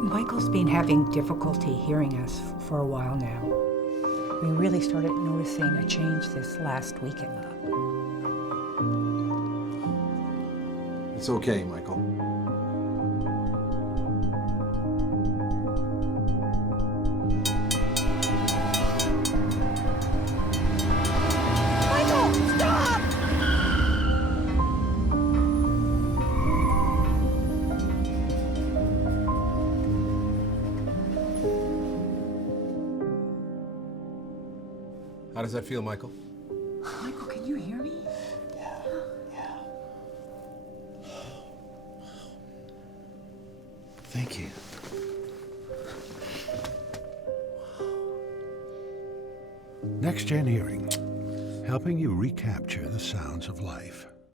Michael's been having difficulty hearing us for a while now. We really started noticing a change this last weekend. It's okay, Michael. Michael, stop! How does that feel, Michael? Michael, can you hear me? Thank you. Next Gen Hearing, helping you recapture the sounds of life.